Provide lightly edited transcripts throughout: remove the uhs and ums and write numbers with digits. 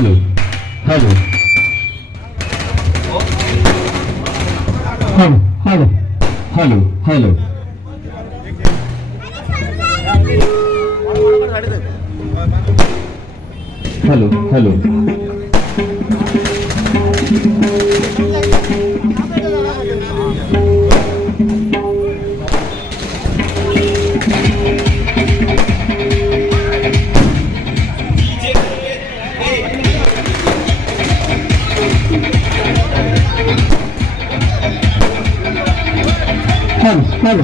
hello hello hello hello hello hello hello hello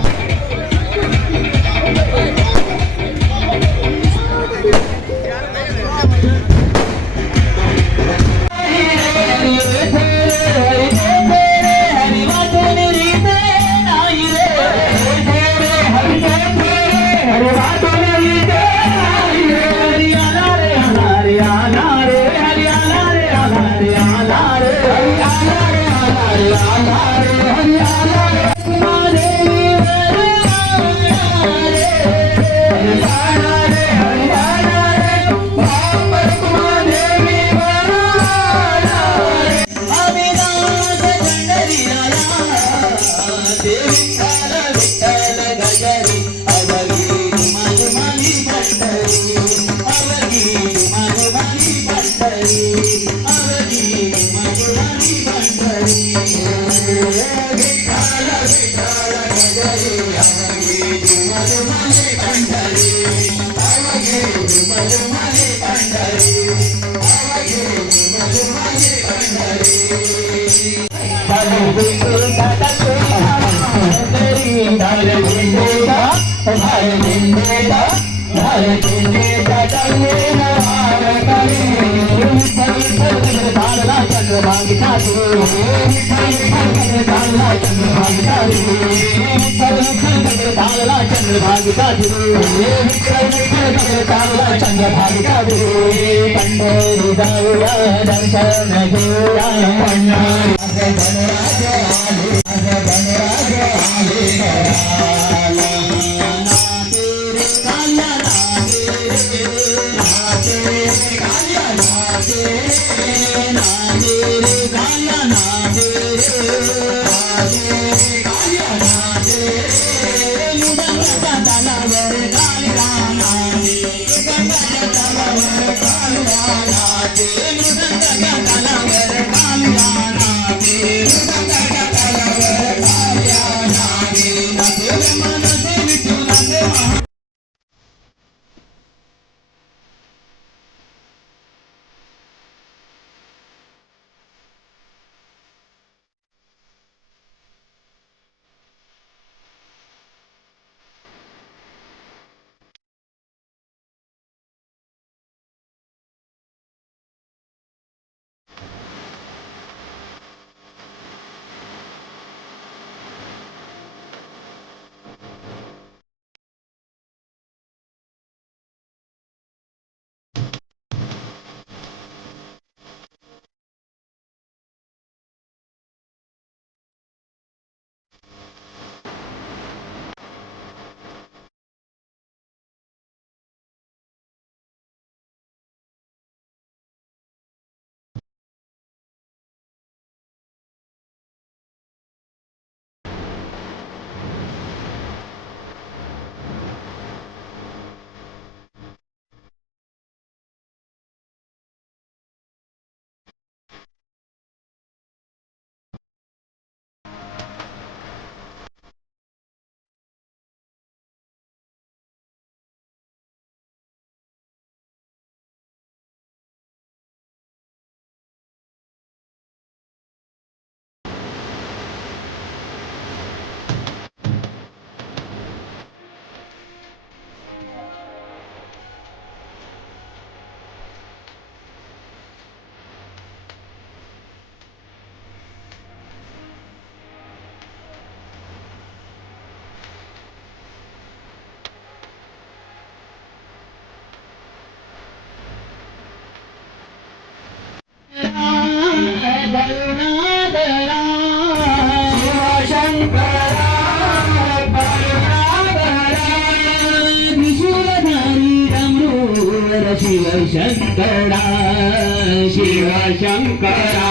Shivshankara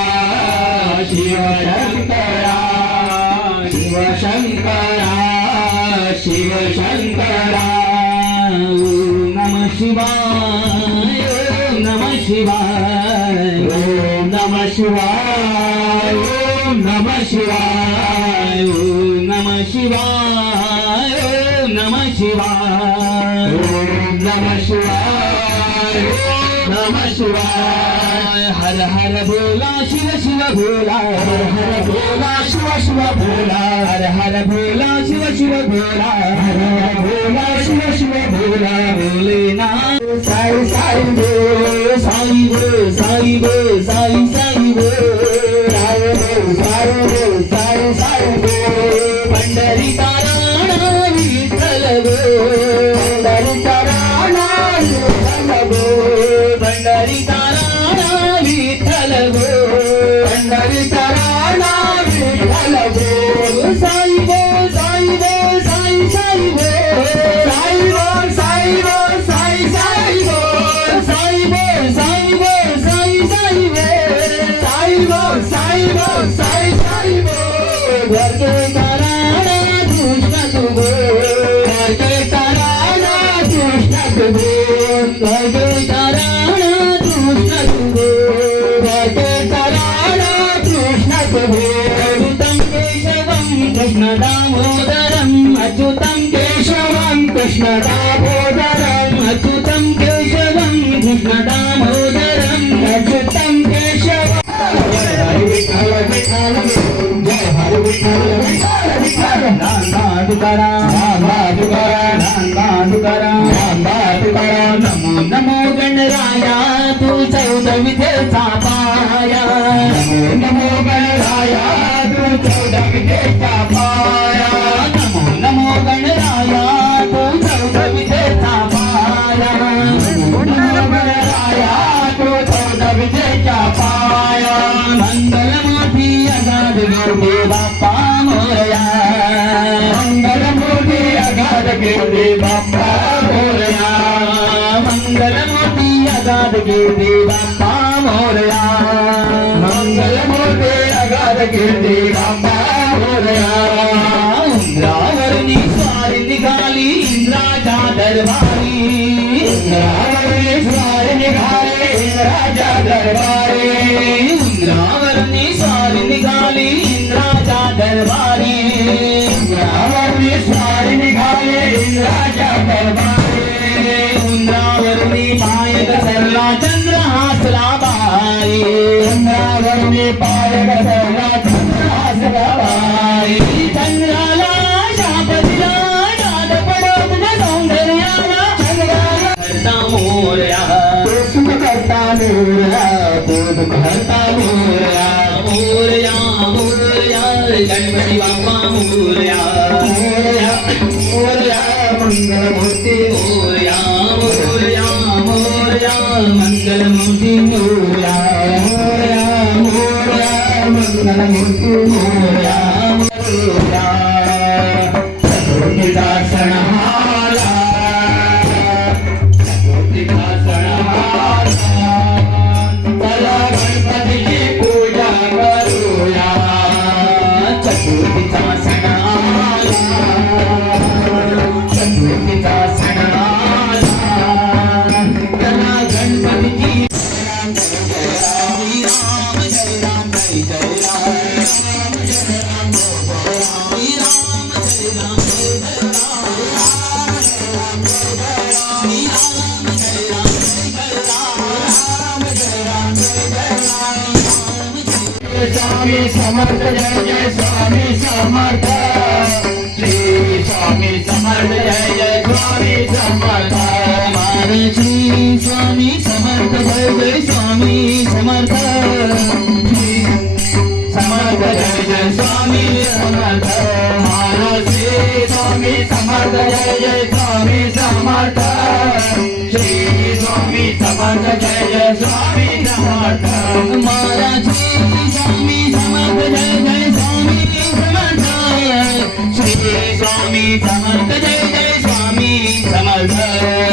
Shivshankara Shivshankara Shivshankara Om नमः शिवाय ओम नमः शिवाय ओम नमः शिवाय ओम नमः शिवाय ओम नमः शिवाय ओम नमः शिवाय ओम नमः शिवाय नमः शिवाय हर हर भोला शिव शिव भोला हर हर भोला शिव शिव भोला हर हर भोला शिव शिव भोला हर हर भोला शिव शिव भोला भोलेनाथ साई साई बोल साई बोल साई बोल साई साई बोल साई बोल साई साई बोल पंढरी तारणा विठ्ठल बोल पंढरी तारणा विठ्ठल बोल पंढरी तारणा विठ्ठल बोल पंढरी तारणा विठ्ठल बोल साई बोल साई बोल साई साई बोल साई बोल साई बोल साई साई बोल साई बोल साई बोल साई बोल साई साई बोल घर के तारणा कृष्ण तू बोल घर के तारणा कृष्ण तू बोल घर के तारणा कृष्ण तू बोल घर के तारणा कृष्ण तू बोल अच्युतं केशवं कृष्ण दामोदरम् अच्युतं केशवं कृष्ण दामोदरम् अच्युतं केशवं कृष्ण दामोदरम् अच्युतं केशवं हरे विठ्ठल विठ्ठल जय हरे विठ्ठल विठ्ठल विठ्ठल नांदा तुकाराम नांदा तुकाराम नांदा तुकाराम नांदा तुकाराम नमो नमो गणराया तू चौदविधेचा पाया नमो नमो गणराया तू चौदविधेचा पाया नमो नमो गणराया तू चौदविधेचा पाया नमो नमो गणराया तू चौदविधेचा पाया मंगलमूर्ती अगाध गिरते बाप्पा मोरया मंगलमूर्ती अगाध गिरते बाप्पा मोरया मंगलमूर्ती अगाध गिरते बाप्पा मोरया मंगलमूर्ती अगाध गिरते बाप्पा मोरया इंद्रावरनी स्वारी निघाली इंद्राच्या दरबारी इंद्रावरनी स्वारी निघाली इंद्राच्या दरबारी इंद्रावरनी स्वारी निघाली इंद्राच्या दरबारी इंद्रावरनी स्वारी निघाली इंद्राच्या दरबारी इंद्रावरनी पाय घसरला चंद्र हासला बाई इंद्रावरनी पाय घसरला चंद्र हासला बाई चंद्राला शाप दिला नाद पडो तुझ्या सौंदर्याला चंद्राला करता मोरया तो सुख करता मोरया तो दुख हरता मोरया मोरया मोरया गणपती बाप्पा मोरया मोरया मोरया मंगलमूर्ती मोरया मोरया मोरया मंगलमूर्ती मोरया मोरया मोरया मंगलमूर्ती मोरया मोरया चतुर्थीचा सण आला चतुर्थीचा सण आला चला गणपतीची पूजा करूया चतुर्थीचा सण आला चतुर्थीचा सण आला चला गणपतीची श्री राम जय राम जय जय राम श्री राम जय राम जय स्वामी समर्थ जय जय स्वामी समर्थ श्री स्वामी समर्थ जय जय स्वामी समर्थ हमारे श्री स्वामी समर्थ जय जय स्वामी समर्थ समर्थ जय जय स्वामी समर्थ हमारा श्री स्वामी समर्थ जय जय स्वामी समर्थ श्री स्वामी समर्थ जय जय स्वामी समर्थ हमारा श्री स्वामी समर्थ जय जय स्वामी समर्थ श्री स्वामी समर्थ जय जय स्वामी समर्थ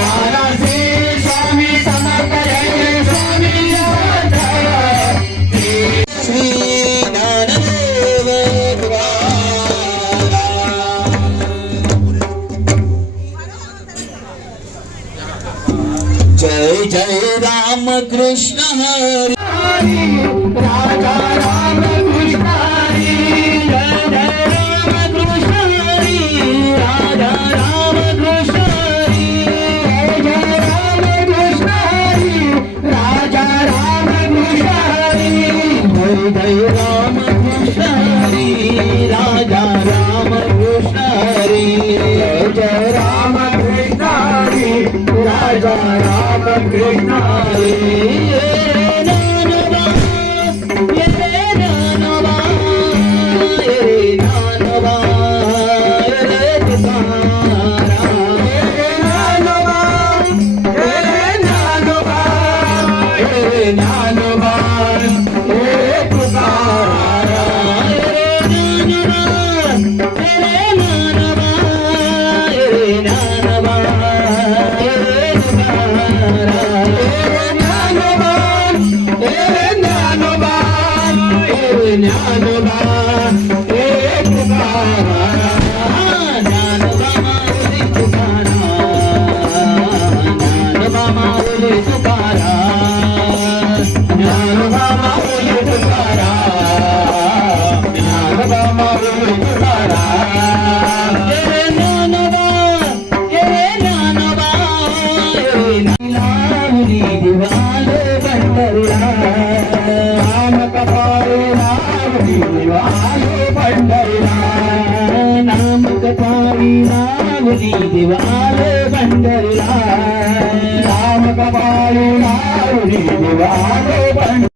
हमारा श्री स्वामी समर्थ जय जय स्वामी समर्थ कृष्ण हरी राजा राम कृष्ण हरी जय जय राम कृष्ण हरी राजा राम कृष्ण हरी जय राम कृष्ण हरी राजा राम कृष्ण हरी जय जय राम कृष्ण हरी राजा राम कृष्ण हरी जय जय राम कृष्ण हरी राजा राम कृष्ण हरी नाम कपाळी नावली दिवाल भंडरला नाम कपाळी नावली दिवाल भंडरला